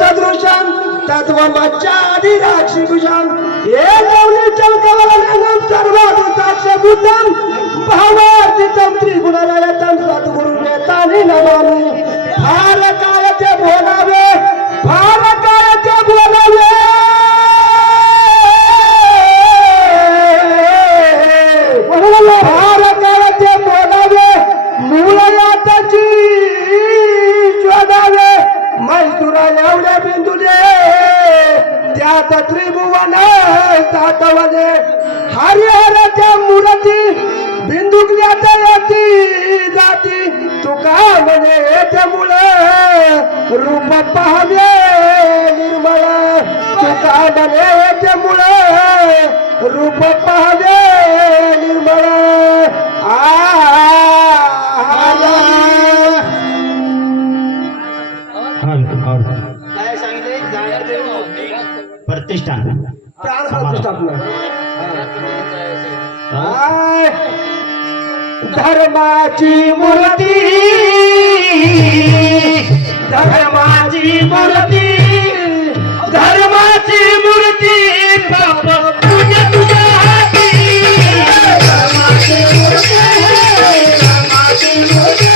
सदृशम तत्वमच्चादि राक्षिभुजम हे गौरी चमकवलनम सर्वाभूताक्ष भूतम भावार्थितम त्रिगुणरहितम सद्गुरु नेतानि नमामि भारकाय ते बोलावे भारकाय ते बोलावे भारकाय ते बोलावे मूळयाताची शोधावे मैसुरा एवढ्या बिंदुले त्यात त्रिभुवन सातवले हरिहराच्या मूर्ती बिंदुकल्यात येती जाती तुका म्हणे त्यामुळं रूप पाहावे निर्मळ तुका म्हणे त्यामुळं रूप पाहावे निर्मळ काय सांगितले प्रतिष्ठान प्राण प्रतिष्ठापना धर्माची मूर्ती धर्माची मूर्ती धर्माची मूर्ती बाबा तुझ्या तुझ्या हाती धर्माची मूर्ती धर्माची मूर्ती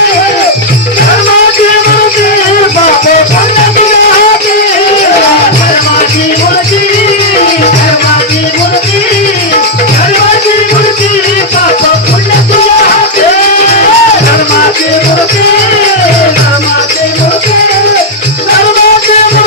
धर्माची मूर्ती बाबा तुझ्या तुझ्या हाती धर्माची मूर्ती धर्माची मूर्ती धर्माची मूर्ती बाबा तुझ्या तुझ्या हाती धर्माची मूर्ती धर्माची मूर्ती धर्माची मूर्ती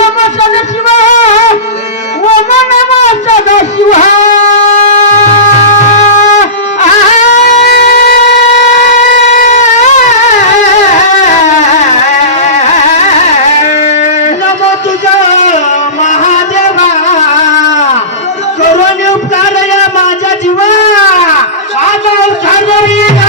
नमः सदाशिवाय ओम नमः सदाशिवाय नमो तुझा महादेवा करून उपकार या माझ्या जीवा माझा उद्धार होईना.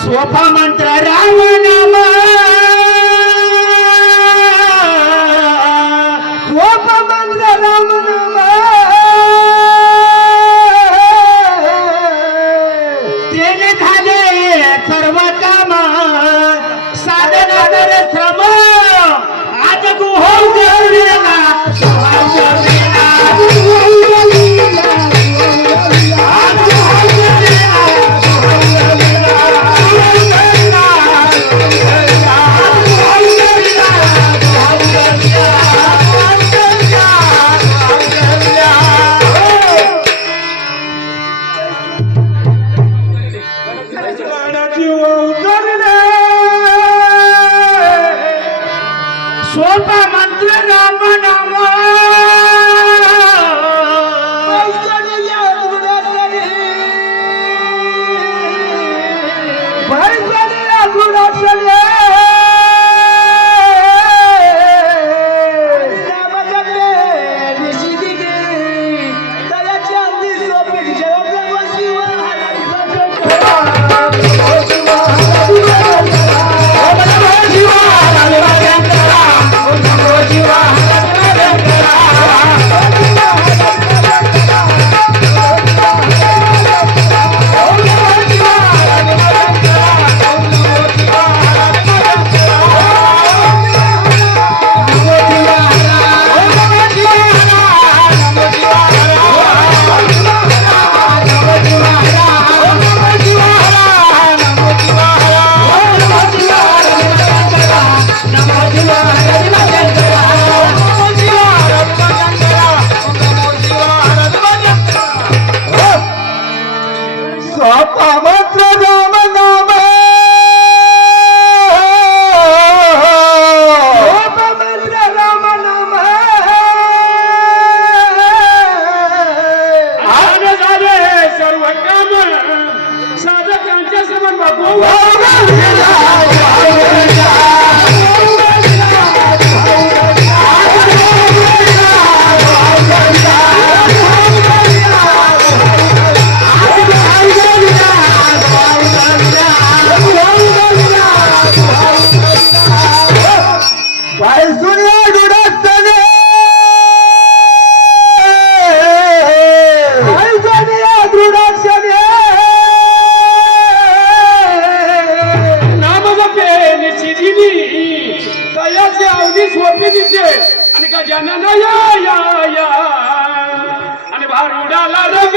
सोपा मंत्र राम नाम सोपा मंत्र राम नाम तेने झाले सर्व काम साधना नर श्रम आज गुहो गौरीला सोपा मंत्र राम नाम आणि गजानन या या या आणि भारुडाला रंग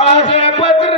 माझे पत्र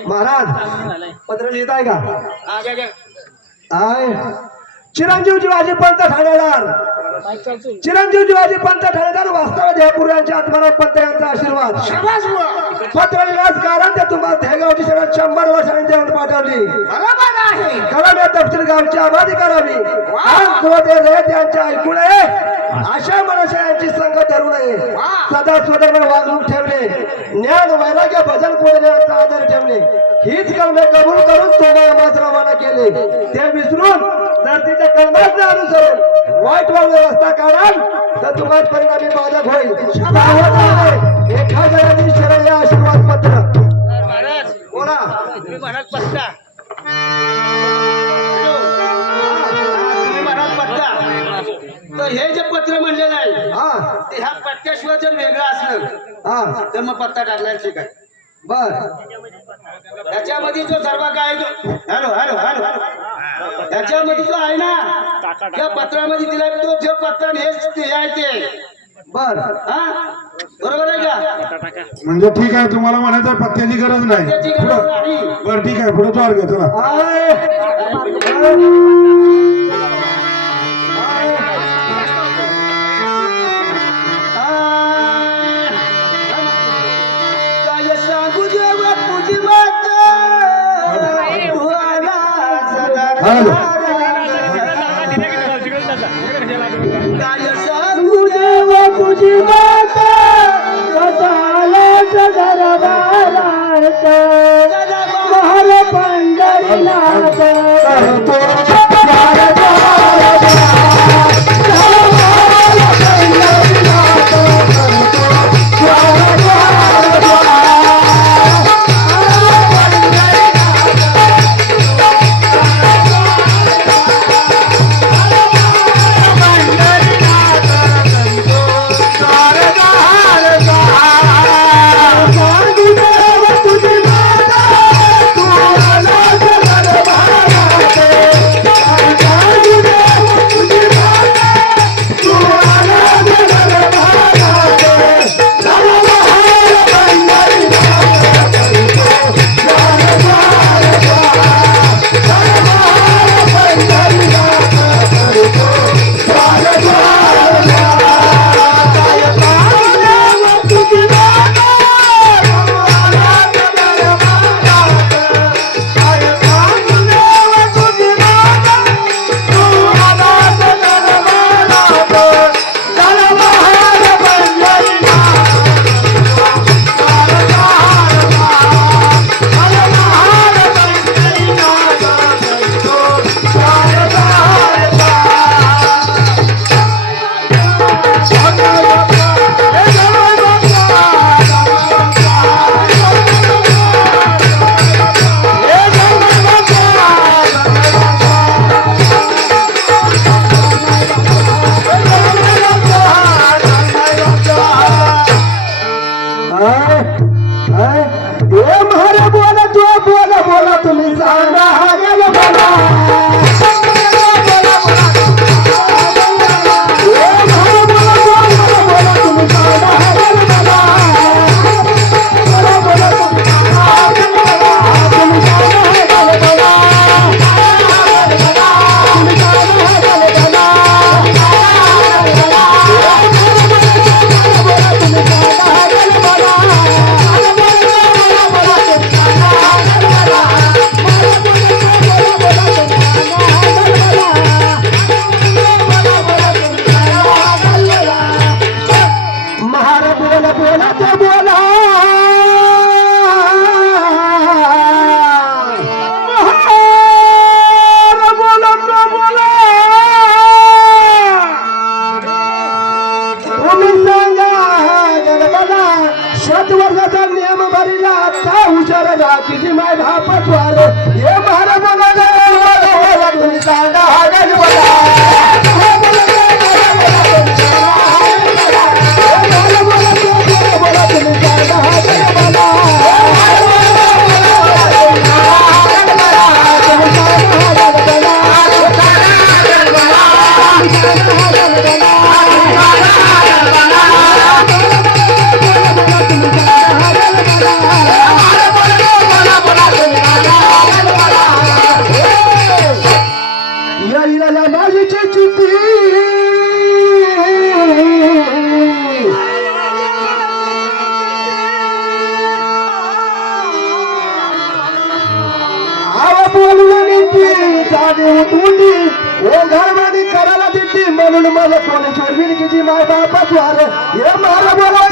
तुम्हाला पत्र लिहित आहे का? आहे चिरंजीव जीवाजी पंत ठाणेदार, चिरंजीव जीवाजी पंत ठाणेदार वास्तव देहपूर यांच्या आत्माराम पंत यांचा आशीर्वाद. पत्र लिहिल्यास कारण ते तुम्हाला देगावची शाळा 100 वर्षांनी देऊन पाठवली. कळम या तपशील गावची आबादी करावी त्यांच्या ऐकू नये, अशा मनुष्य यांची संगत धरू नये. सदा स्वधर्म वागणूक ठेवणे, ज्ञान वैराग्य भजन पुढे आदर ठेवणे हीच कर्मे कबूल करून तुम्हाला मात्र रवाना केले. ते विसरून जर तिच्या कर्माचे अनुसरून वाईट व्यवस्था काढाल तर तुम्हाला परिणामी बाधक होईल. एखाद्या शरण या आशीर्वाद पत्र बोला. तुम्ही म्हणाल पत्ता, तुम्ही म्हणाल पत्ता, तर हे जे पत्र म्हणलेलं आहे हा ते ह्या पत्त्याशिवाय जर वेगळं असलं हा तर मग पत्ता टाकला ठीक आहे. बर त्याच्यामध्ये जो सर्व काय हॅलो हॅलो हॅलो त्याच्यामध्ये जो आहे ना त्या पत्रामध्ये दिला तो जो पत्र हेच ते आहे ते बर हा बरोबर आहे का? म्हणजे ठीक आहे, तुम्हाला म्हणायचं पत्त्याची गरज नाही. त्याची गरज नाही. बरं ठीक आहे, पुढे चाल घ्या चला. काय सांगू जेव्हा तुझी बात हॅलो. काय सांगू जेव्हा तुझी बात तुझी सांगा हागेल मला वर्गाचा नियम भरिला आता हुशार राखीची माय भापतवार हे महाराज बोला तुम्ही सांगा हागल करायला देते म्हणून मला कोणी चोरविल किती माय बापाच वार हे मला बोला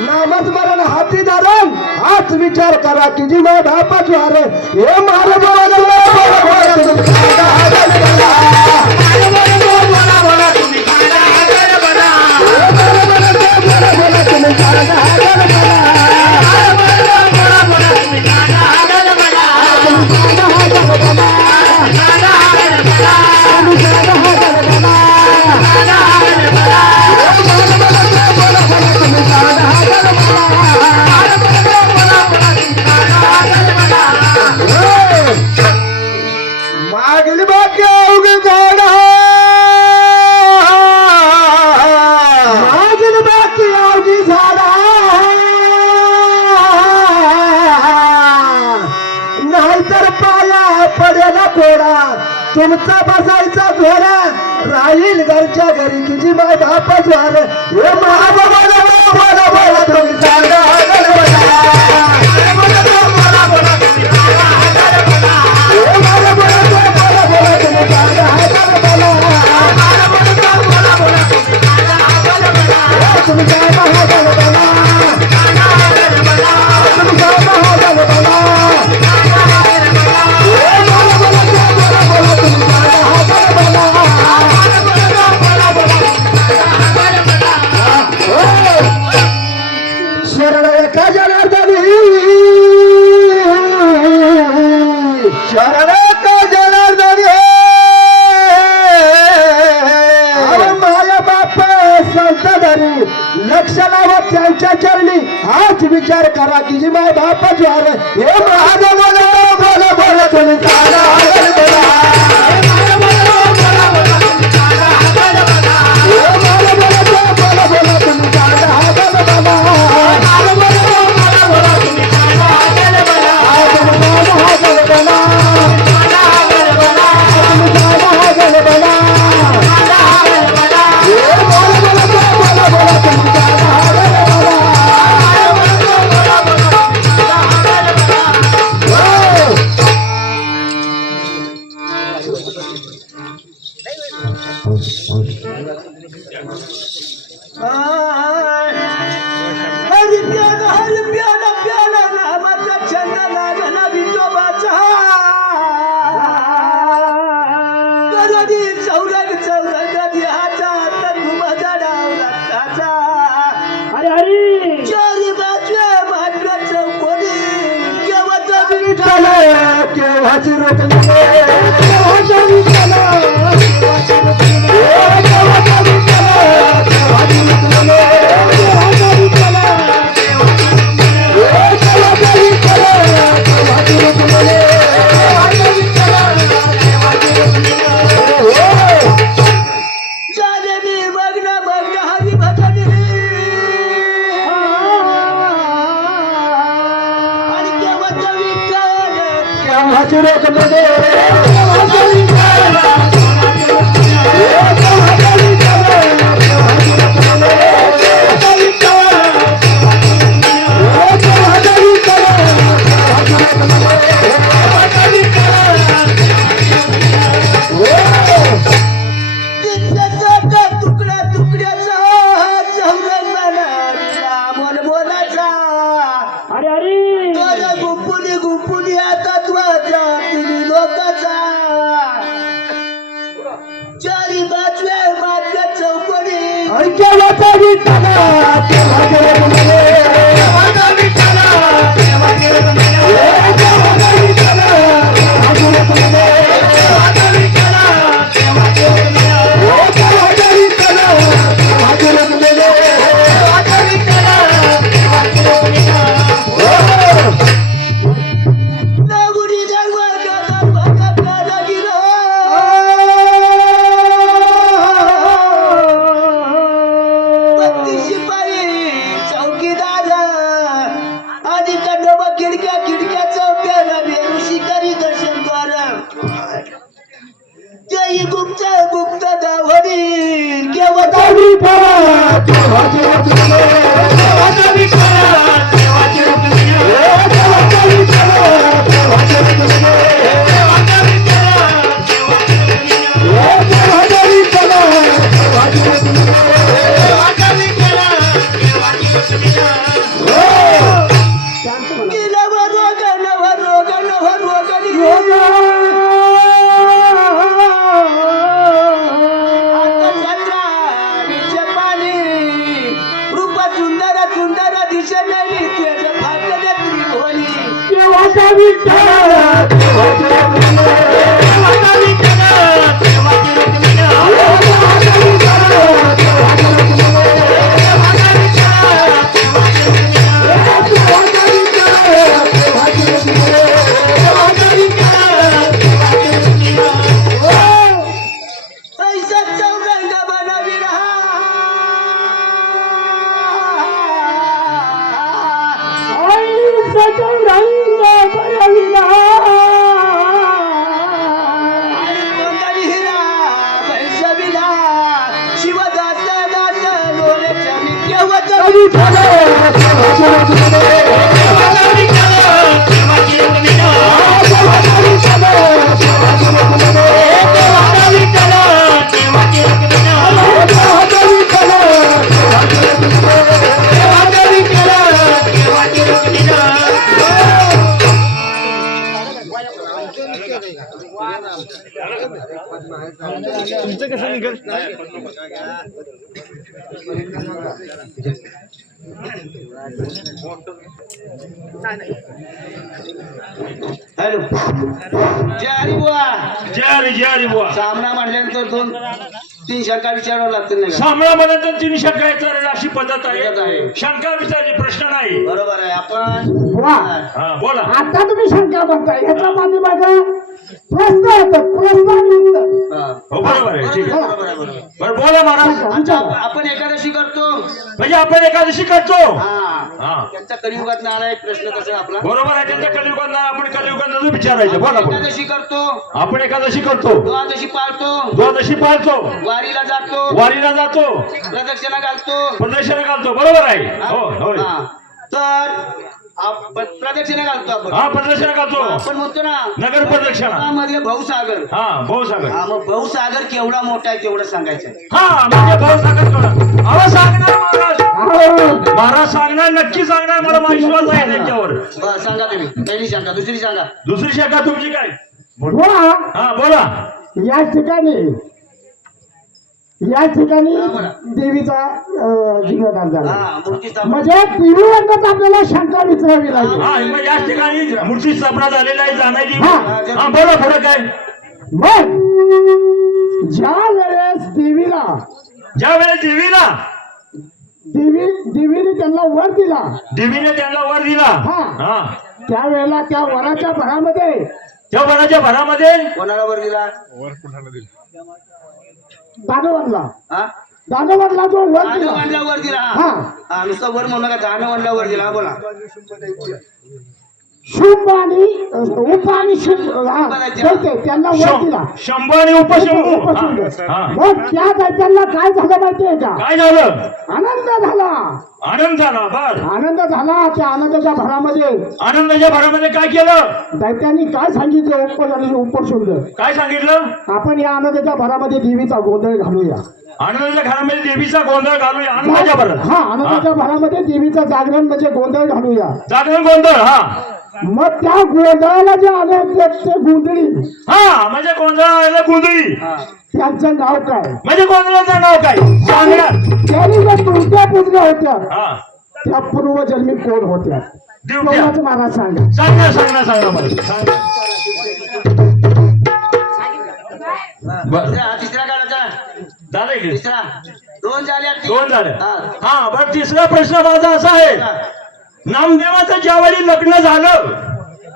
नामस्मरण हाती धरण हाच विचार करा की जी माय बापाच वार हे मागली बाकी अवघ झाड मागली बाकी अवघी झाडा नाहीतर पाया पडेला कोडा तुमचा बसायचा घोडा राहील घरच्या घरी किती माय बापाच वार हे महाबाबा तुम्ही सांगा शरण एका जनार्दनी शरण एका जनार्दनी माया बाप संत धरी लक्ष लावत त्यांच्या चरणी हाच विचार करा की जी माय बापच वार हे महादेव बोला बोला तुम्ही केव्हाची रोखलेले केव्हाच्या विठ्ठला केव्हाची रोखलेले केव्हाच्या विठ्ठला केव्हाची रोखलेले केव्हाच्या विठ्ठला केव्हाच्या विठ्ठला केव्हाची रोखलेले केव्हाच्या विठ्ठला केव्हाची रोखलेले जानेनी मग्न मग्न हरी भजनी आणि केव्हाचा विठ्ठल केव्हाची रोखलेले केव्हाच्या विठ्ठला केव्हाची रोखलेले केव्हाच्या विठ्ठला केव्हाची रोखलेले केव्हाच्या विठ्ठला केव्हाच्या विठ्ठला केव्हाची रोखलेले केव्हाच्या विठ्ठला दिसण्याचा तुकडा तुकड्याचा चौरंगाला बोल बोलायचा अरे अरे तुझ्या गुंपुनी गुंपुनी आता तुझ्या तिन्ही लोकाचा चारी बाजवे मात्र चौकोनी केव्हाचा विठ्ठला केव्हाची रोखलेले केव्हाचा विठ्ठला केव्हाची रोखलेले केव्हाचा विठ्ठला केव्हाची रोखलेले केव्हाचा विठ्ठला केव्हाची रोखलेले केव्हाच्या विठ्ठला केव्हाची रोखलेले केव्हाच्या विठ्ठला केव्हाची रोखलेले नागुडी जगवा जगवा गिरो बत्ती शिपाई चौकीदार आणि कंडोबा खिडक्या खिडक्या चौक्याला बेरू शिकारी दर्शन द्वार जय गुप्त गुप्त गावडी केव्हा विठ्ठला केव्हाची रोखलेले केव्हाच्या विठ्ठला केव्हाची रोखलेले केव्हाच्या विठ्ठला केव्हाची रोखलेले केव्हाच्या विठ्ठला केव्हाची विठ्ठला केव्हाची रोखलेले केव्हाच्या विठ्ठला केव्हाची रोखलेले नव रोग नव रोग नव रोगणी आता सकाळीचे पाणी रूप सुंदर सुंदर दिशेने तेज फाटले त्रिभुवनी केव्हाच्या विठ्ठला केव्हाची रोखलेले केव्हाच्या विठ्ठला केव्हाची रोखलेले केव्हाच्या विठ्ठला केव्हाची रोखलेले केव्हाच्या विठ्ठला केव्हाची रोखलेले केव्हाच्या विठ्ठला केव्हाची रोखलेले केव्हाच्या विठ्ठला केव्हाची रोखलेले ऐसा चौरंग बनविला आणि कोणतरी हिरा वैष्णवीला शिवदास दास लोले चमी केव्हाचा विठ्ठला केव्हाची रोखलेले केव्हाच्या विठ्ठला केव्हाची रोखलेले केव्हाच्या विठ्ठला केव्हाची रोखलेले केव्हाच्या विठ्ठला केव्हाची रोखलेले केव्हाच्या विठ्ठला केव्हाची रोखलेले केव्हाच्या विठ्ठला केव्हाची रोखलेले हॅलो जय हरी बुवा जय हरी बुवा सामना म्हणल्यानंतर दोन तीन शंका विचारावं लागतील नाही का? सामनामध्ये तीन शंका विचारायला अशी पद्धत पद्धत आहे आहे. शंका विचारली प्रश्न नाही बरोबर आहे आपण हा बोला आता तुम्ही शंका म्हणताय याच्या पाठीमागे प्रश्न येतात प्रश्न आणि उत्तर हा. हो बरोबर आहे ठीक आहे बरोबर आहे, बरोबर आहे. बरं बोला महाराज आपण एकादशी करतो म्हणजे आपण एकादशी करतो हा हा त्यांचा कलियुगात नाळा एक प्रश्न तसा आपला बरोबर आहे त्यांच्या कलियुगात नाही, आपण कलियुगात विचारायचं बोला बोला एकादशी करतो आपण एकादशी करतो द्वादशी पाळतो द्वादशी पाळतो वारीला जातो वारीला जातो प्रदक्षिणा घालतो प्रदक्षिणा घालतो बरोबर आहे हो होय हा. तर प्रदक्षिणा घालतो आपण हा प्रदक्षिणा घालतो आपण म्हणतो ना नगर प्रदक्षिणा मध्ये भाऊसागर हा भाऊसागर हा मग भाऊसागर केवढा मोठा आहे तेवढं सांगायचं हा म्हणजे भाऊसागर थोडा अहो सांगणार महाराज महाराज सांगणार नक्की सांगणार मला विश्वास आहे त्यांच्यावर बरं सांगा तुम्ही पहिली शंका दुसरी सांगा दुसरी शंका तुमची काय बोला हा बोला या ठिकाणी या ठिकाणी देवीचा जीर्णोद्धार झाला हा मूर्ती स्थापना म्हणजे देवीवरच आपल्याला शंका विचारावी लागेल हा मग याच ठिकाणी मूर्ती स्थापना झालेला आहे जाण्याची हा. हा बोला पुढे काय मग ज्या वेळेस देवीला ज्या वेळेस देवीने त्यांना वर दिला देवीने त्यांना वर दिला हा. हा त्यावेळेला त्या वराच्या भरामध्ये त्या वनाच्या भरामध्ये कोणाला वर दिला दानवांना हा दानवांना जो वर दिला दानवांना वर दिला हा. हा नुसतं वर म्हणू नका दानवांना वर दिला हा, बोला शुंभ आणि उप आणि शुंभ हा, चौथे, त्यांना वर दिला शंभू आणि उपशंभू उपशंभ. हा, हा. मग त्या दैत्यांना काय झालं माहितीये का काय झालं आनंद झाला आनंद झाला बर आनंद झाला त्या आनंदाच्या भरामध्ये आनंदाच्या भरामध्ये काय केलं दैत्यांनी काय सांगितलं उपर आणि उपशुंभ काय सांगितलं आपण या आनंदाच्या भरामध्ये देवीचा गोंधळ घालूया आनंदाच्या घरामध्ये देवीचा गोंधळ घालूया आनंदाच्या भरात हा आनंदाच्या भरामध्ये देवीचं जागरण म्हणजे गोंधळ घालूया जागरण गोंधळ हा मग त्या गोंधळाला जे आले ते गोंधळी हा म्हणजे गोंधळाला गोंधळी त्यांचं नाव काय म्हणजे गोंधळाचं नाव काय सांगा त्यांनी ज्या तुमच्या पूजल्या होत्या हा त्या पूर्वजन्मी कोण होत्या देवट्या तेवढंच मला सांगा सांगा मला सांगा तिसरा काढायचा झालंय की तिसरा दोन झाले दोन झाले हा. हा बरं तिसरा प्रश्न माझा असा आहे नामदेवाचं ज्यावेळी लग्न झालं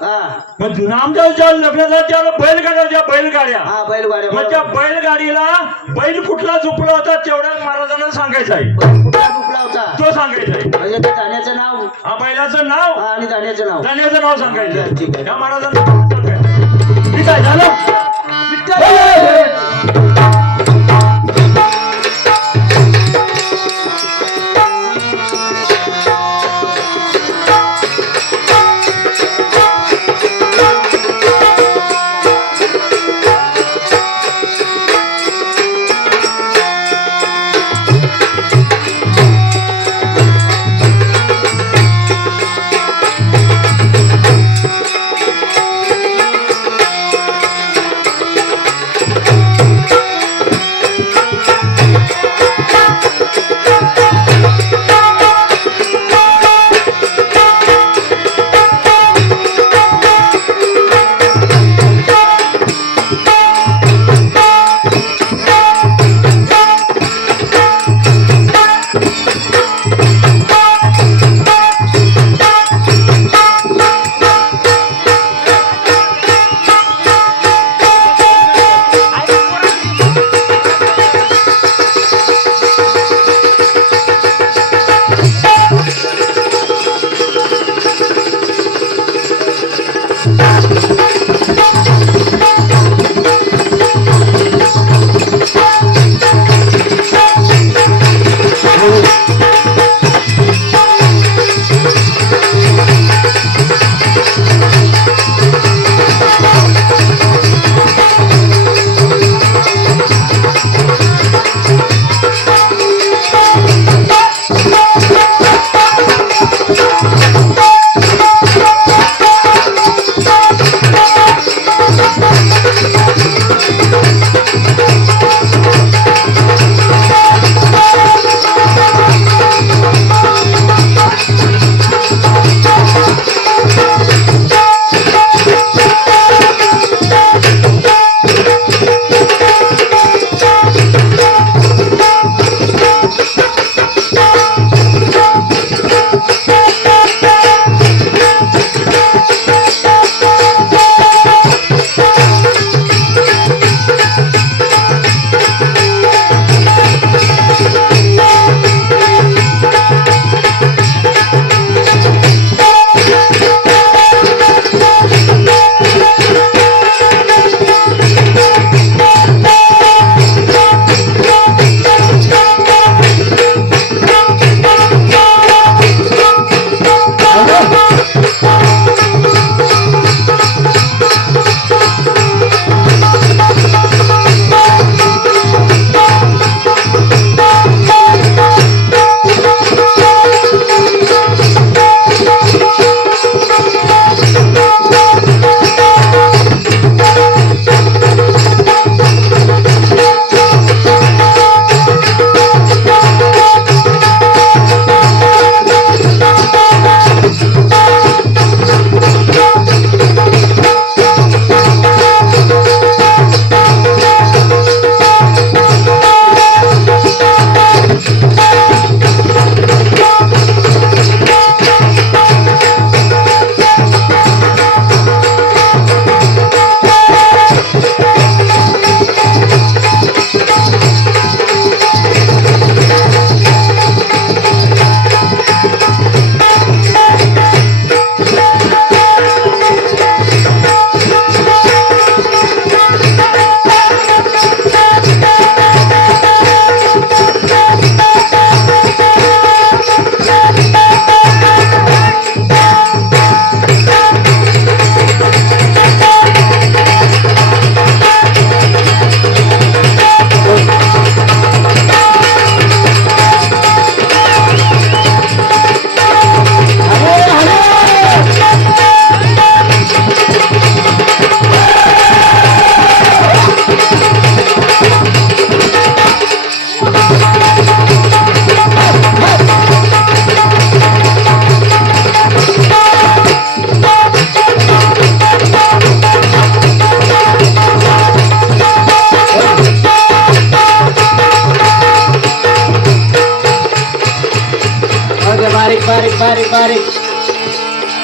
हा मग नामदेवाच्या लग्न झालं त्यावेळेला बैलगाड्या हा बैलगाड्या मग त्या बैलगाडीला बैल कुठला झोपला होता तेवढ्या महाराजांना सांगायचं आहे कुठला झोपला होता तो सांगायचा आहे म्हणजे त्या जाण्याचं नाव हा बैलाचं नाव हा, आणि जाण्याचं नाव जाण्याचं नाव सांगायचं ठीक आहे. त्या महाराजांना सांगायचं ठीक आहे झालं बारीक बारीक बारीक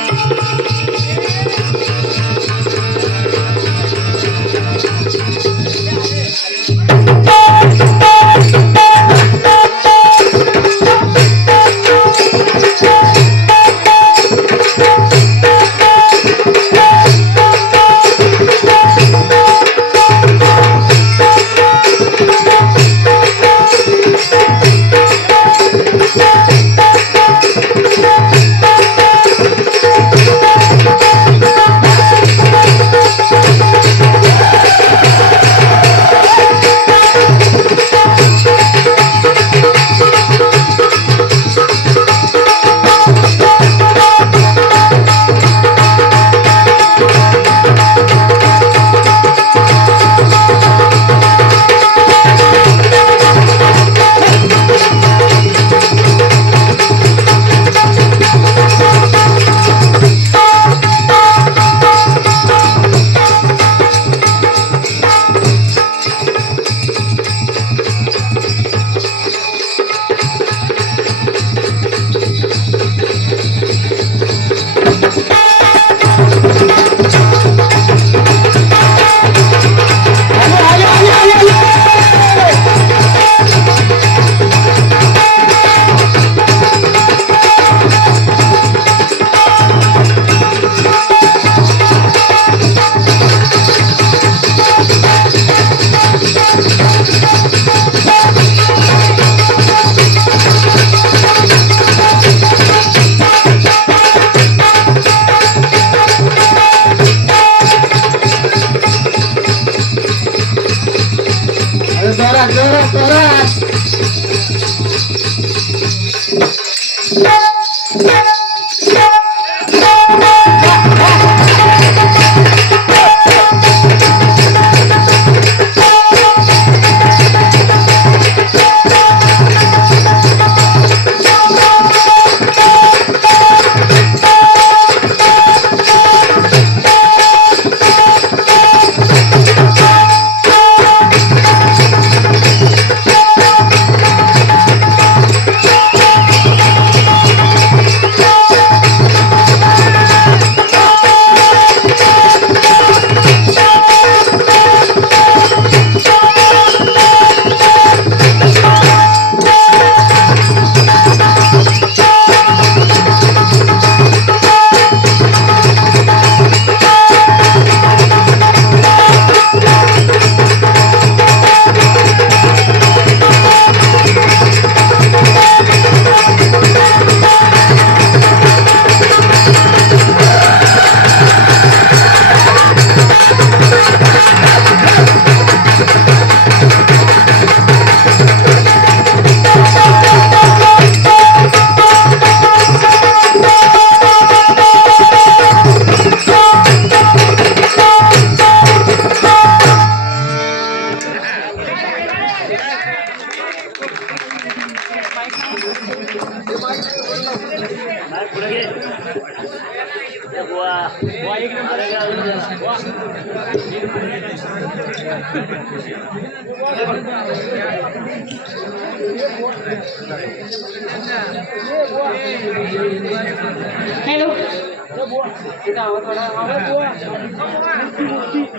हॅलो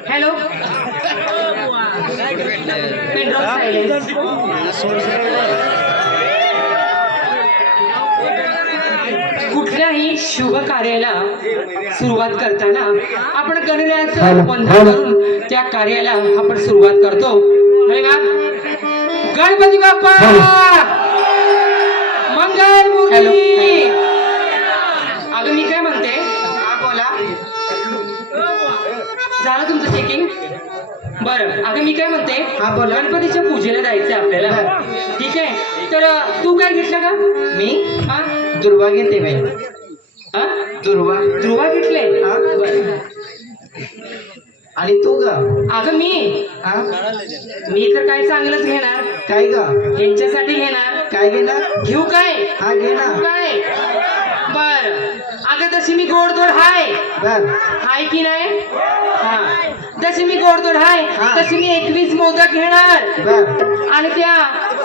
हॅलो कुठल्याही शुभ कार्याला सुरुवात करताना आपण गणरायाचं वंदन करून त्या कार्याला आपण सुरुवात करतो. गणपती बाप्पा मंगल मूर्ती. अगं मी काय म्हणते, बोला. झालं तुमचं चेकिंग? बरं. अगं मी काय म्हणते, बोला. गणपतीच्या पूजेला जायचंय आपल्याला, ठीक आहे? तर तू काय घेतलं का? मी दुर्वा घेते बाई. दुर्वा घेतले. आणि तू ग? अगं मी तर काय चांगलंच घेणार. काय ग? यांच्यासाठी घेणार. काय घेणार? घेऊ काय? घे ना. काय? बर. अगं जशी मी गोडधोड हाय बर हाय की नाही हा जशी मी गोडधोड हाय तशी मी 21 मोदक घेणार बर आणि त्या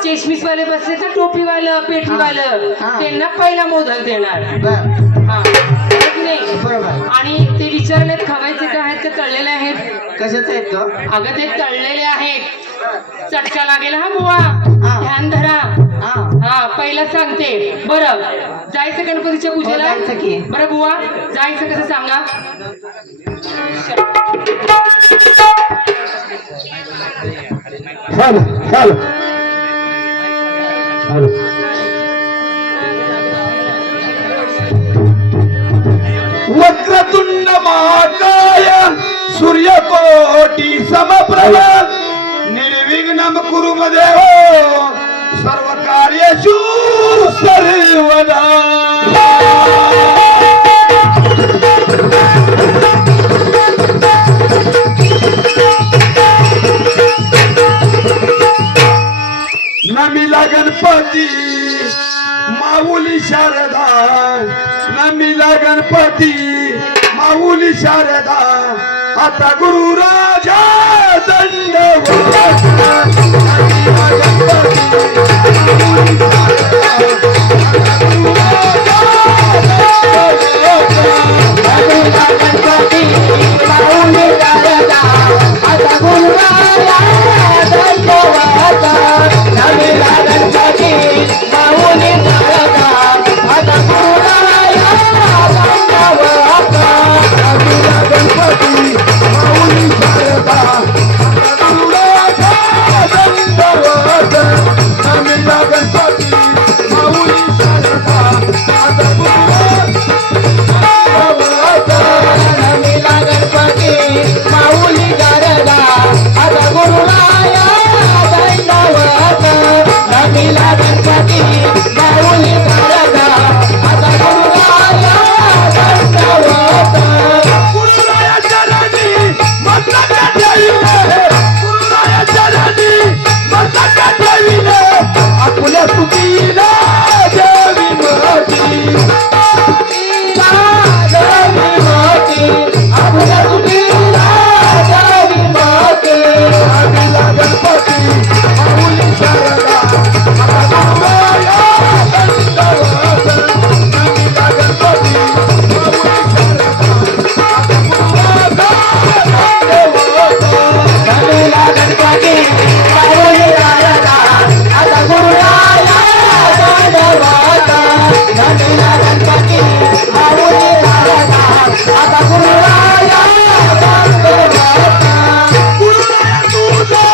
चेशमीस वाले बसले तर टोपीवालं पेटीवालं त्यांना पहिला मोदक देणार बर हा है की नाही बरोबर. आणि ते विचारलेत खवायचे काय आहेत का तळलेले आहेत कशाच आहेत ग? अगं ते तळलेले आहेत चटका लागेल हा बुवा ध्यान धरा हा पहिला सांगते बरं जायचं गणपतीच्या पूजेला जायचं की. बरं बुवा जायचं कसं सांगा चाल चाल वक्रतुंड महाकाय सूर्यकोटी समप्रभ निर्विघ्नं कुरु देव सर्व कार्येषु सर्वदा. नमिला गणपती माऊली शारदा नमिला गणपती माऊली शारदा आता गुरु राजा दंडवत नमिला गणपती माऊली शारदा आता गुरु राजा दंडवत नमिला गणपती माऊली शारदा आता गुरु राजा दंडवत नमिला गणपती माऊली शारदा आता गुरु राजा दंडवत नमिला गणपती माऊली शारदा आता गुरु नमिला गणपती माऊली शारदा आता गुरु राया दंडवत नमिला गणपती माऊली शारदा आता गुरु राया दंडवत गुरुराया चरणी मस्तक ठेविले गुरुराया चरणी मस्तक ठेविले आपल्या स्तुतीला देवी महती आपल्या स्तुतीला देवी महती नमिला गणपती माऊली शारदा आता गुरुराया दंडवत नमिला गणपती माऊली शारदा आता गुरुराया दंडवत नमिला गणपती माऊली शारदा आता गुरुराया दंडवत नमिला गणपती माऊली शारदा आता गुरुराया दंडवत गुरुराया तुझा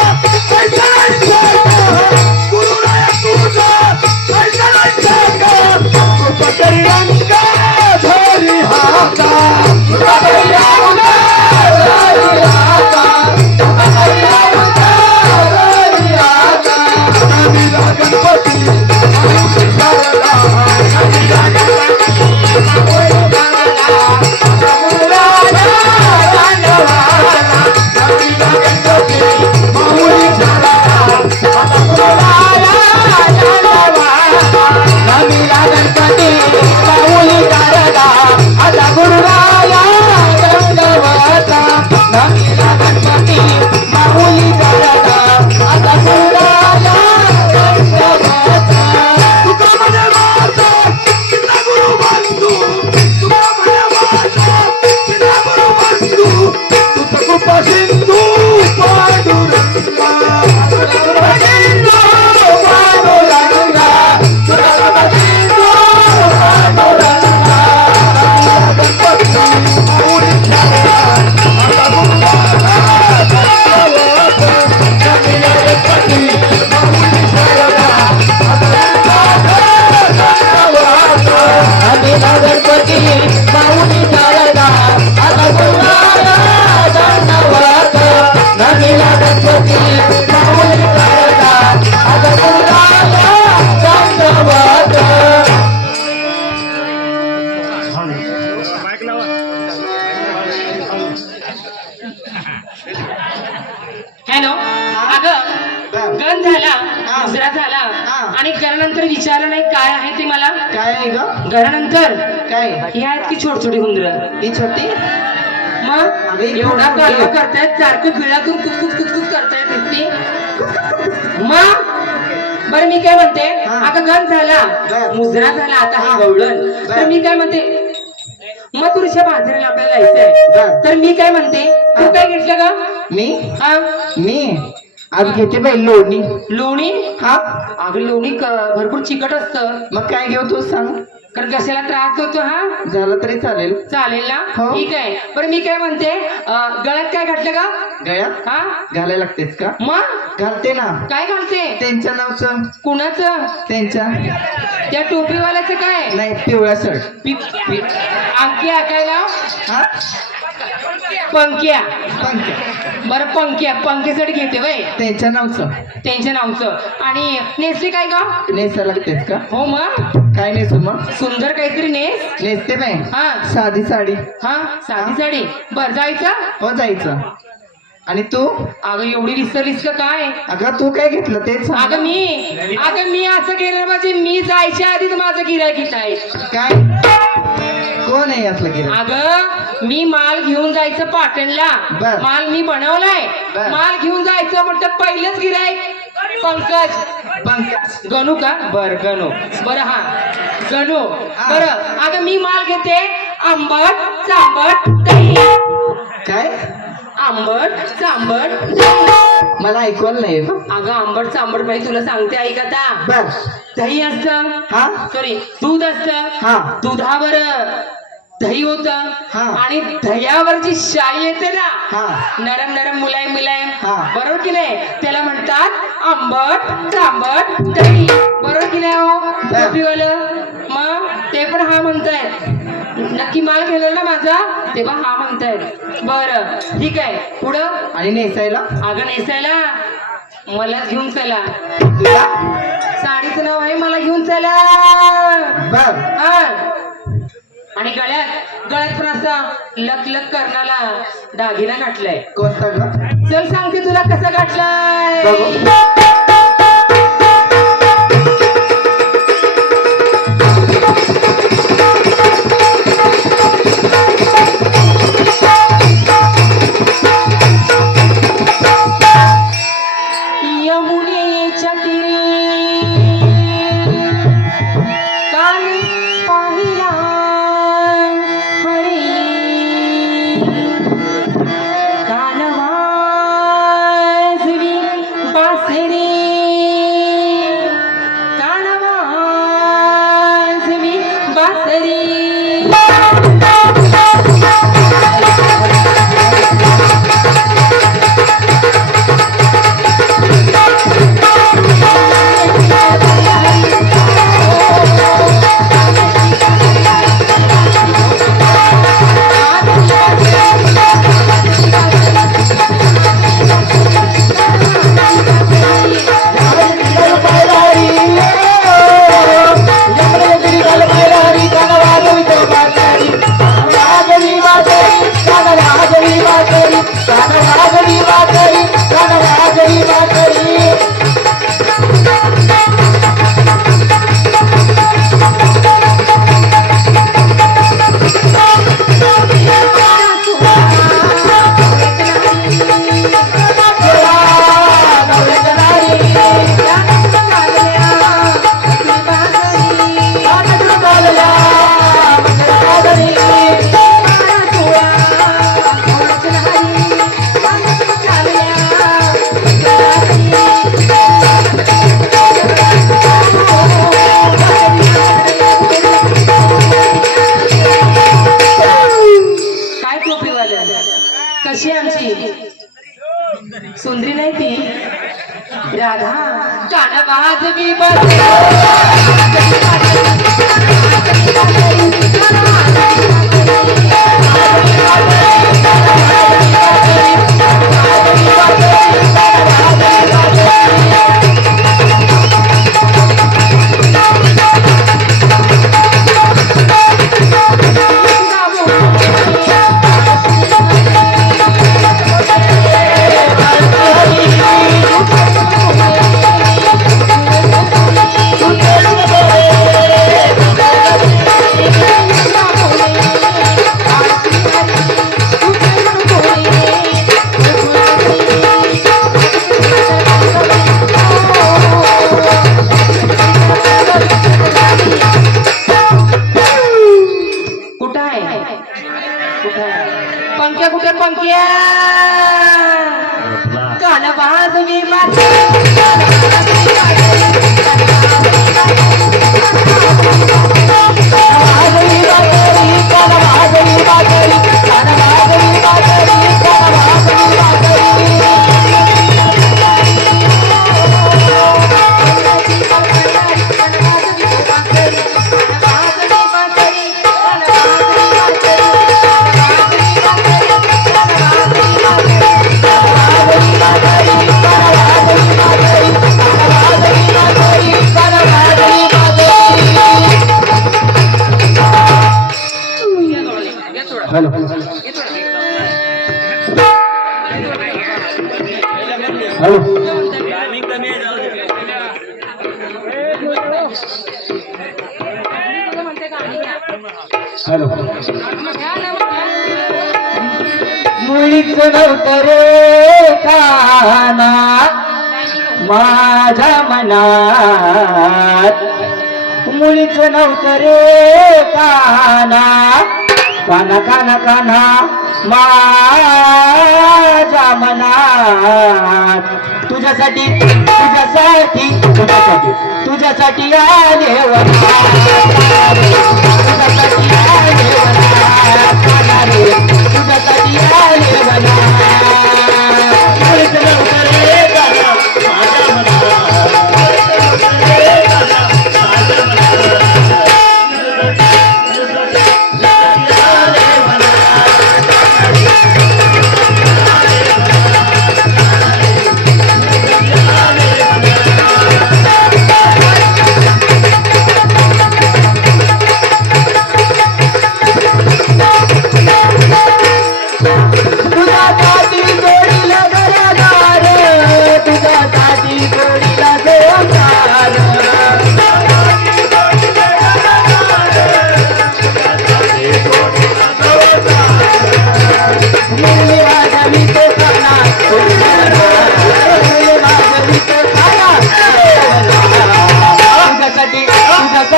पैसा नाही सांगा गुरुराया तुझा पैसा नाही सांगा कृपा करी अंगा धरी हाता कृपा करी अंगा धरी हाता कृपा करी अंगा धरी हाता नमिला गणपती माऊली शारदा नमिला गणपती माऊली शारदा आता गुरुराया दंडवत नमिला गणपती माऊली शारदा आता गुरुराया दंडवत नमिला गणपती माऊली शारदा आता गुरुराया दंडवत नमिला गणपती माऊली शारदा आता गुरुराया दंडवत तुका म्हणे माझा पिता गुरु बंधू तुका म्हणे माझा पिता गुरु बंधू तुझ कृपा सिंधू पांडुरंगा तुझ कृपा सिंधू पांडुरंगा तुझ कृपा सिंधू पांडुरंगा गणपती माऊली शारदा आता गुरुराया दंडवत नमिला गणपती माऊली शारदा आता दंडवत नमिला गणपती माऊली शारदा आता गुरुराया दंडवत नमिला गणपती माऊली शारदा आता गुरुराया दंडवत हॅलो अगं गण झाला दुसरा झाला आणि गणानंतर विचारलं नाही काय आहे ते मला काय आहे ग? गणानंतर काय ही आहेत की छोटी छोटी हुंदर ही छोटी मग एवढा कालवा करतायत सारखं बिळातून कुचकुच कुचकुच करतायत नुसती मग बरं मी काय म्हणते आता गण झाला मुजरा झाला आता हा गवळण तर मी काय म्हणते मथुरच्या बाजाराला आपल्याला जायचंय तर मी काय म्हणते तू काय घेतलं का मी आज घेते बाई लोणी हा अगं लोणी भरपूर चिकट असतं मग काय घेऊ तू सांग कारण कशाला त्रास होतो हा झाला तरी चालेल ना ठीक आहे बरं मी काय म्हणते गळ्यात काय घातलं का गळ्यात हा घालायला लागतेच का मग घालते ना काय घालते त्यांच्या नावचं कुणाचं त्यांच्या त्या टोपीवाल्याचं काय नाही पिवळा शर्ट अंकी ऐकायला हा पंक्या बरं पंक्यासाठी घेते बाई त्यांच्या नावचं आणि नेसले काय का नेसा लागतेच का हो मग काय नेसू मग सुंदर काहीतरी नेसते बाई हा साधी साडी साडी बर जायचं हो जायचं आणि तू अगं एवढी विसरलीस का काय अगं तू काय घेतलं तेच अगं मी असं केलं म्हणजे मी जायच्या आधीच माझं गिऱ्हाईक आहे काय कोण आहे असलं गिऱ्हाईक अगं मी माल घेऊन जायचं पाटणला माल मी बनवलाय माल घेऊन जायचं म्हटलं पहिलेच गिऱ्हाईक पंकज गणू का गणू हा गणू बरं अगं मी माल घेते आंबट चांबट दही काय आंबट चांबट मला ऐकवलं नाही अगं आंबट चांबट माहिती तुला सांगते ऐक आता दही असतं हा सॉरी दूध असतं दुधावर दही होत आणि दह्यावरची शाई येते ना नरम नरम मुलायम बरोबर की नाही त्याला म्हणतात आंबट चांबट दही बरोबर की नाही हो मग ते पण हा म्हणतायत नक्की माल गेला ना माझा तेव्हा हा म्हणतायत बरं ठीक आहे पुढं आणि नेसायला अगं नेसायला मलाच घेऊन चला साडीचं नाव आहे मला घेऊन चला आणि गळ्यात पण असा लक करणारा दागिना घातलाय कोणता चल सांगते तुला कसा घातलाय कशी आमची सुंदरी नाही ती राधा काना वाजवी पंक्या काल वाजवी हॅलो हॅलो हॅलो मुळीच नव्हतं रे काना माझ्या मनात मुळीच नव्हतं रे काना काना काना काना माझ्या मनात तुझ्यासाठी तुझ्यासाठी तुझ्यासाठी तुझ्यासाठी आले तुझ्यासाठी आले तुझ्यासाठी आले मुळीच नव्हतं रे काना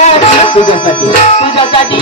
माझ्या तुझ्यासाठी तुझ्यासाठी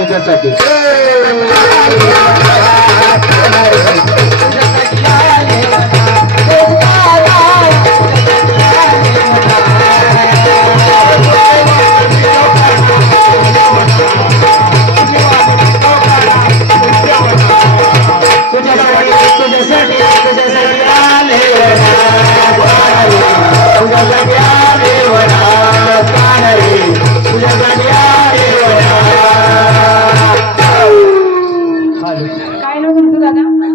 तुझ्यासाठी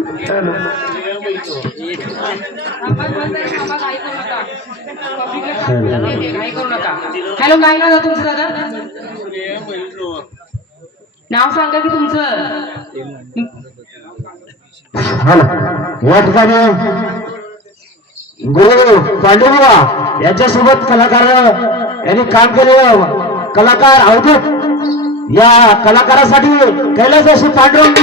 हॅलो, काय नाव आहे तुमचं दादा? नाव सांगा की तुमचं. या ठिकाणी गुरु पांडुबुवा यांच्यासोबत कलाकार यांनी काम केलेलं कलाकार अवधूत या कलाकारासाठी कैलासवासी पांडुरंग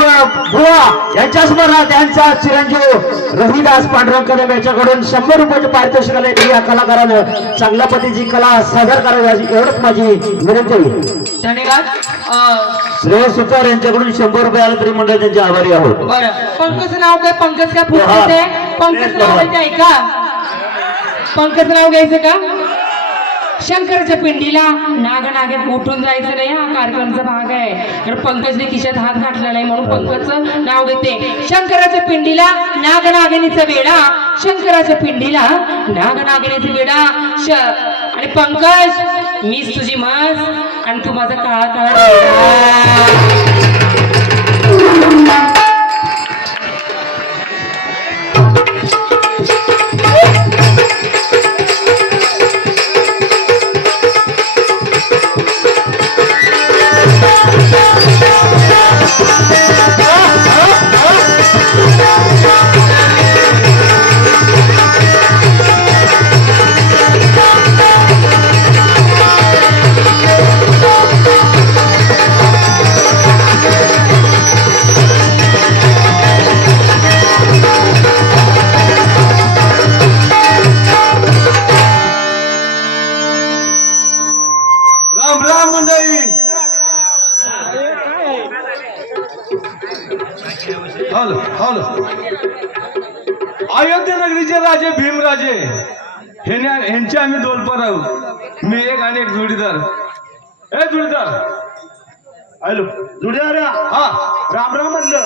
बुवा यांच्या स्मरणात त्यांचा चिरंजीव रविदास पांडुरंग कदम याच्याकडून 100 रुपयाचे पारितोषिक आले. या कलाकारानं चांगल्या पद्धतीची कला सादर करावी अशी एवढंच माझी विनंती आहे. धन्यवाद. श्रेय सुतार यांच्याकडून 100 रुपये आले तरी मंडळ त्यांचे आभारी आहोत. बरं, पंकज नाव काय? पंकज काय पुस्तक आहे? पंकज नाव आहे ते ऐका. पंकज नाव घ्यायचं का? शंकराच्या पिंडीला नाग नागेत उठून जायचं नाही. हा कार्यक्रमाचा भाग आहे. तर पंकजने खिशात हात घातला नाही म्हणून पंकजचं नाव घेते. शंकराच्या पिंडीला नाग नागिनीचा वेडा, शंकराच्या पिंडीला नाग नागिनीचा वेडा. आणि पंकज, मीच तुझी मस आणि तू माझा काळा काळा वेडा. राम राम मंडळी. Hello hello. अयोध्या नगरीचे राजे भीमराजे ह्यांचे आम्ही दोलपर आहोत. मी एक आणि एक जोडीदार. जोडीदार. हॅलो जुड्या. हा, राम राम म्हणलं.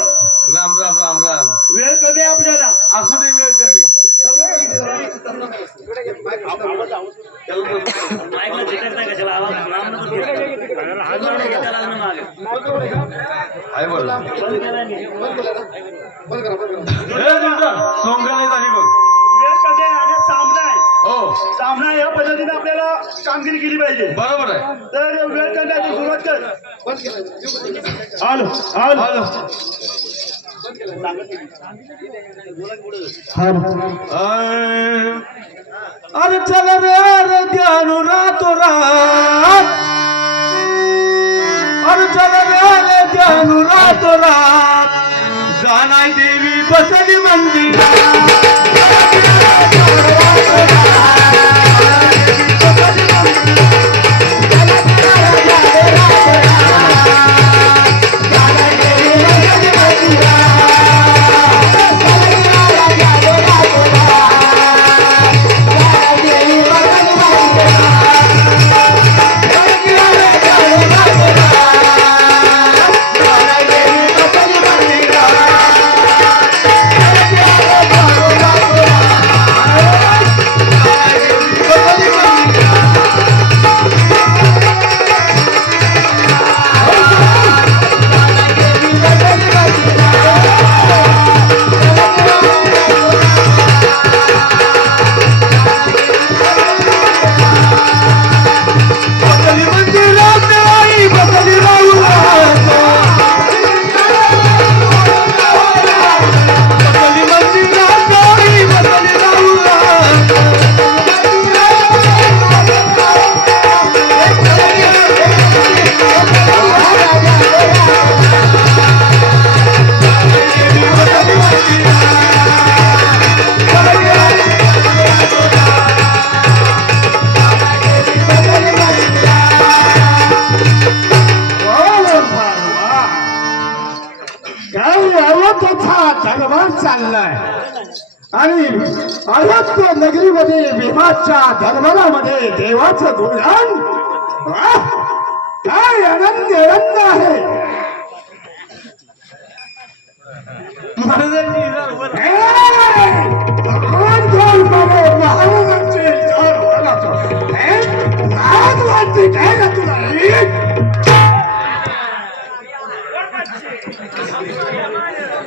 राम राम राम राम. वेळ कमी आहे आपल्याला. असू दे वेळ कमी. आहे बरं. सोंगाने झाली बघ. वेळ कमी आहे आणि सामना आहे. हो, सामना या पद्धतीने आपल्याला कामगिरी केली पाहिजे. बरोबर आहे. तर वेळ करण्याची सुरुवात कर. Hello hello hello. अरे चल रे अरे ध्यानु रातो रात. अरे चल रे अरे ध्यानु रातो रात. जानाई देवी बसली मंदिरात. दरबार चाललाय आणि अयोध्या नगरीमध्ये भीमाच्या दरबारामध्ये देवाचं गुणगान. वाह, काय आनंद आनंद आहे. महाराजांची नाद वाटते काय ना तुला.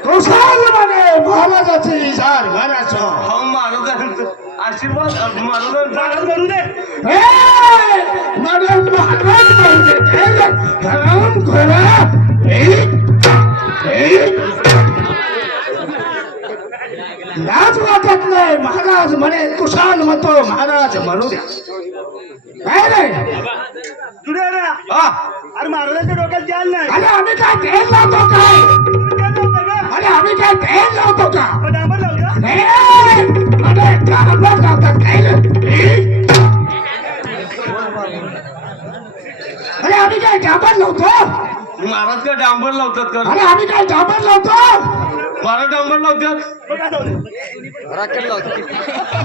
कुशाल म्हणे महाराजाचे इजार घराचं अहो महाराजांचं आशीर्वाद महाराजांचा करू दे मॅडम महाराज लाज वाटत नाही महाराज म्हणे कुशाल म्हणतो महाराज म्हणू द्या काय नाही हा अरे महाराजांच्या डोक्यात द्याल नाही अरे आम्ही काय तेल लावतो काय अरे आम्ही काय तेल लावतो का डांबर लावला अरे कामात लावतात काय अरे आम्ही काय डांबर लावतो महाराज का डांबर लावतात का अरे आम्ही काय डांबर लावतो महाराज डांबर लावतात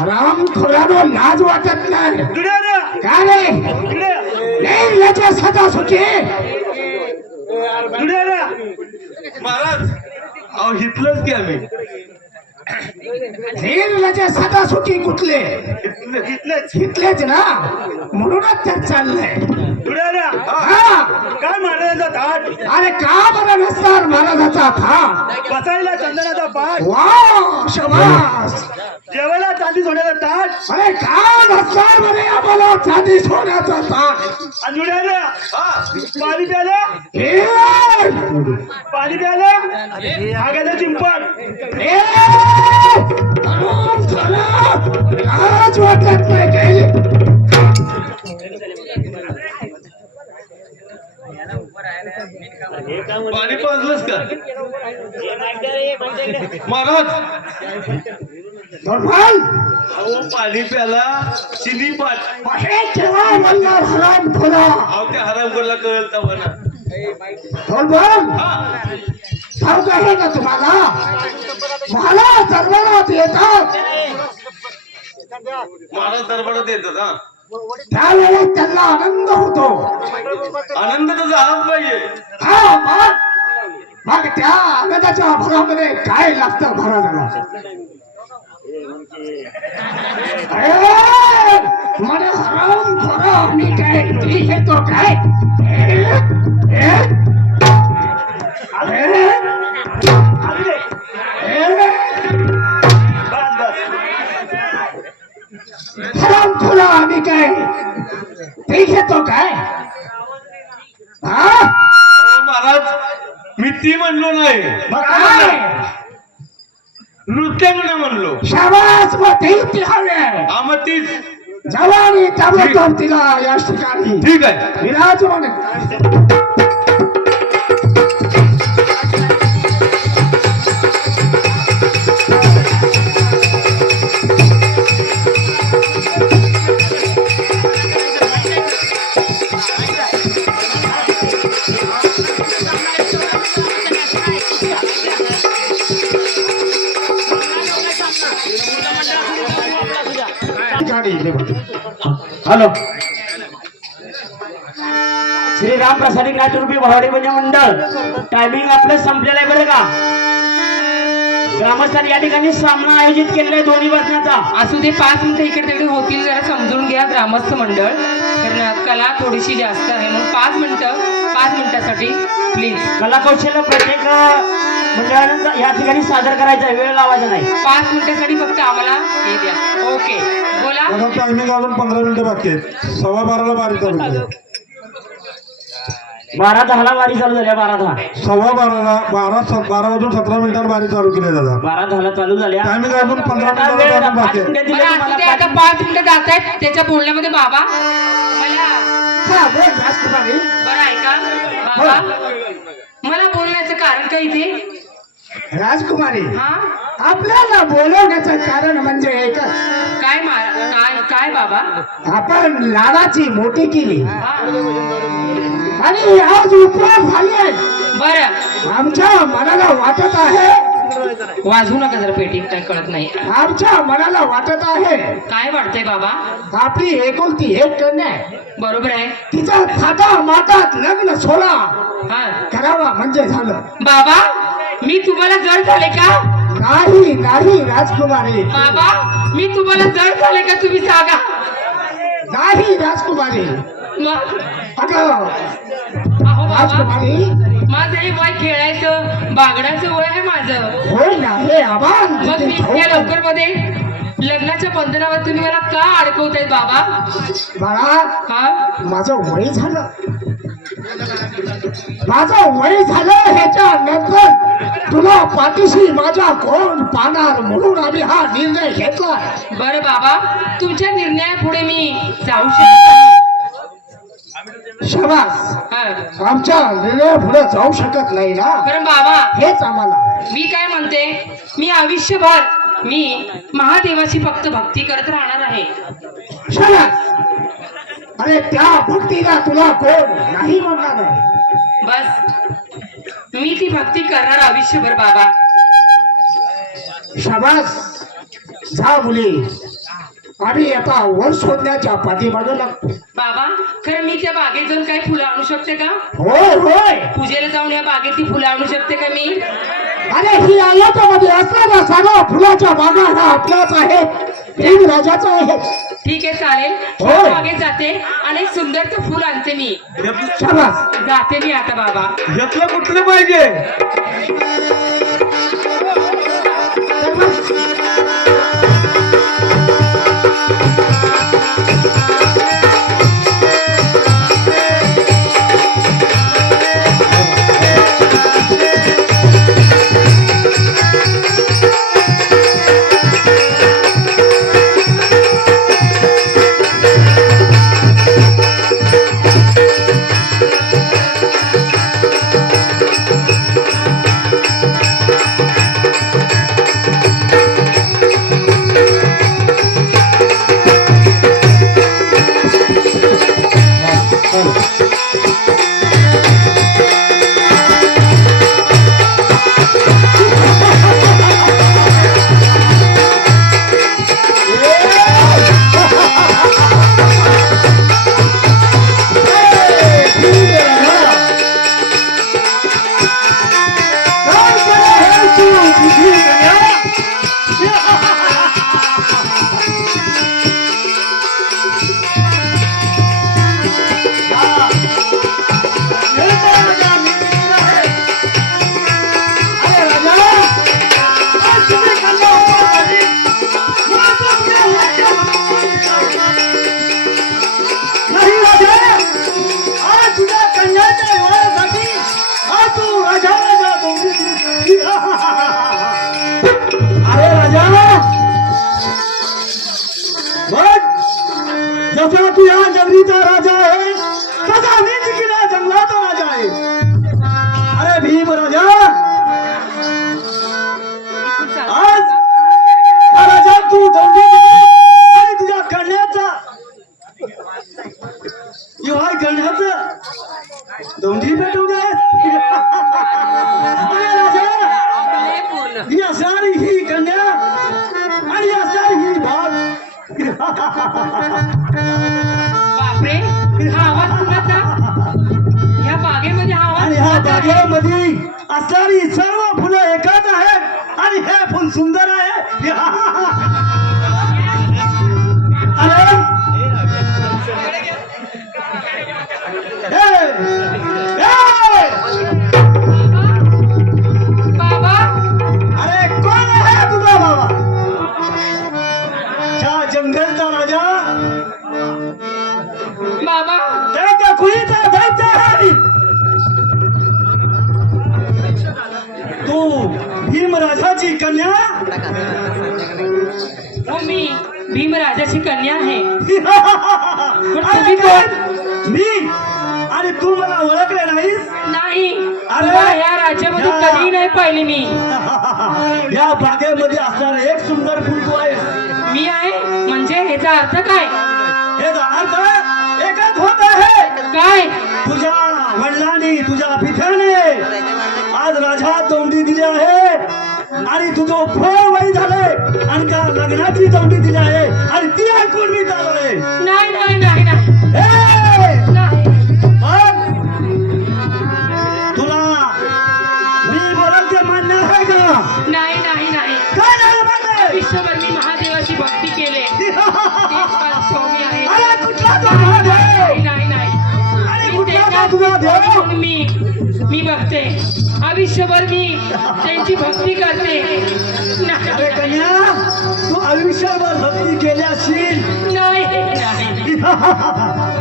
राम थोडा लाज वाटत नाही काय रे नाही याच्या सदा सुखी महाराज अहो हितलंच की आम्ही रेल्वेच्या सदा सुखी कुठले इथलेच ना म्हणूनच त्यात चाललंय हा. काय महाराजांचा थाट अरे का बरं नसणार महाराजाचा थाट बसायला चंदनाचा पाठ वा शबास जेवायला चांदी सोन्याचा ताट अरे का नसणार म्हणे आम्हाला चांदी सोन्याचा ताट आणि जुड्याला हा पाणी प्यालं ए! पाणी प्यालं आगाचं चिंपट ए! अरे चला, लाज वाटत नाही काही पाणी पाजलंच का महाराज धोरफल, अहो पाणी प्याला चिनी पाट हे केव्हा म्हणणार हराम खोला अहो त्या हरामखोरला कळलं तेव्हा ना धोरफल, हा ठाऊक आहे का तुम्हाला मला दरबारात येतात महाराज दरबारात येतात हा त्यावेळेस त्यांना आनंद होतो आनंद तर झालाच पाहिजे हा मग त्या आनंदाच्या भरामध्ये काय लागतं महाराजाला म्हणे हराम खोरा मी काय ती घेतो काय हराम खोरा आम्ही काय ते घेतो काय हा अहो महाराज मी ती म्हणलो नाही मग काय नृत्यांगना म्हणलो शाबास मग ते हवे हा मग तीच जवानी ताबडतोब तिला या ठिकाणी ठीक आहे विराजमान हॅलो श्री राम प्रसादिक नाट्यरूपी भावडी म्हणजे मंडळ टायमिंग आपलं संपलेलं आहे बरं का ग्रामस्थांनी या ठिकाणी सामना आयोजित केलेला आहे दोन्ही बाजण्याचा असू दे 5 मिनिटं इकडे तिकडे होतील जरा समजून घ्या ग्रामस्थ मंडळ कारण कला थोडीशी जास्त आहे म्हणून 5 मिनिटासाठी प्लीज कला कौशल्य प्रत्येक मंडळानं या ठिकाणी सादर करायचा आहे, वेळ लावायचा नाही 5 मिनिटासाठी फक्त आम्हाला हे द्या ओके बोला टायमिंग अजून 15 मिनिटं बाकी आहेत 12:15 बारी चालू केली 12:10 वारी चालू झाल्या 12:10 12 वाजून 17 मिनिटांवर बारी चालू केली दादा 12:10 चालू झाल्या टायमिंग अजून 15 आता वेळ मिनिटं बाकी आहे मला असू दे आता 5 मिनिटं जात आहेत त्याच्या बोलण्यामध्ये बाबा मला हा बोल राजकुमारी बरं ऐका बाबा मला बोलण्याचं कारण काय इथे राजकुमारी हा आपल्याला बोलवण्याचं कारण म्हणजे एकच काय काय बाबा आपण लाडाची मोठी केली हा आणि आज उपवास झाले बरं आमच्या मनाला वाटत आहे वाजवू नका जरा पेटी काय कळत नाही आमच्या मनाला वाटत आहे काय वाटतंय बाबा आपली एकुलती एक कन्या आहे. बरोबर आहे तिचा थाटा माटात लग्न सोहळा हा करावा म्हणजे झालं बाबा मी तुम्हाला जड झाले का नाही नाही राजकुमारी बाबा मी तुम्हाला जड झाले का तुम्ही सांगा नाही राजकुमारी मग अगं अहो बाबा राजकुमारी माझं हे वय खेळायचं बागडाचं वय आहे माझं. होय ना हे आबान मग मी इतक्या लवकर मध्ये लग्नाच्या बंधनावर तुम्ही मला का अडकवतायत बाबा? बाळा हा माझं वय झालं, माझं वय झालं ह्याच्या नंतर तुला पाठीशी माझ्या कोण पाहणार म्हणून आम्ही हा निर्णय घेतला. बरं बाबा, तुमच्या निर्णयापुढे मी जाऊ शकत नाही. शाबास, हा. आमच्या निर्णय पुढे जाऊ शकत नाही ना, कारण बाबा हेच आम्हाला. मी काय म्हणते, मी आयुष्यभर मी महादेवाची फक्त भक्ती करत राहणार आहे. शाबास, अरे त्या भक्तीला तुला कोण नाही म्हणणार आहे. बस मी ती भक्ती करणार आयुष्यभर बाबा. शाबास, जा मुली, आम्ही आता वर शोधण्याच्या पाठीमागे लागतो. बाबा खरं मी त्या बागेत जाऊन काही फुलं आणू शकते का? होय होय, पूजेला जाऊन या बागेत ती फुलं आणू शकते का मी? अरे ही आयातामध्ये असणारा सगळा फुलाच्या बागा हा आपलाच आहे, भीम राजाचा आहे. ठीक आहे चालेल, होय. त्या बागेत जाते आणि एक सुंदरचं फुल आणते मी. शाबास, जाते मी आता बाबा. घेतलं कुठलं पाहिजे? अरे राजा, बघ, जसा तू या जंगलीचा राजा आहे तसा मी देखील या जंगलाचा राजा आहे. अरे भीम राजा, आज या राजा तू दौंडी दिली आणि तुझ्या कन्याचा विवाह करण्याचं दौंडी पेटवून अरे राजा, ही असणारी ही कन्या आणि असणारी ही भाग. बापरे, हा आवाज कुणाचा? या बागेमध्ये हा आवाज आणि ह्या कुणाचा आहे? बागेमध्ये असणारी सर्व फुलं एकच आहेत आणि हे फुल सुंदर आहे. अरे बाबा अरे कोण आहे तुझा बाबा? त्या जंगलचा राजा, बाबा त्या खुईचा दैत्य आहे. तू भीमराजाची कन्या? हो मी भीमराजाची कन्या आहे. अरे कोण? मी? आणि तू मला ओळखले नाहीस? नाही, अरे! तुम्हाला या राज्यामध्ये या! कधी नाही पाहिले मी. या बागेमध्ये असणारे एक सुंदर फुल तू आहेस. मी आहे म्हणजे ह्याचा अर्थ काय? याचा अर्थ एकच होत आहे. काय? तुझ्या वडिलांनी, तुझ्या पित्याने आज राजा दौंडी दिली आहे आणि तुझं फळ वय झालंय आणि त्या लग्नाची दौंडी दिली आहे आणि ती ऐकून मी चाललोय. नाही नाही नाही नाही ए! नाही. बघ, तुला मी बोलत ते मान्य आहे का? नाही नाही नाही काय नाही मान्य? आयुष्यभर मी महादेवाची भक्ती केले. तेच मला स्वामी आहे. अरे कुठला तो महादेव? नाही नाही नाही अरे मी कुठला त्याच्याच तो तुझा देव? मी मी बघते आयुष्यभर मी त्यांची भक्ती करते अरे कन्या तू आयुष्यभर भक्ती केली असशील नाही नाही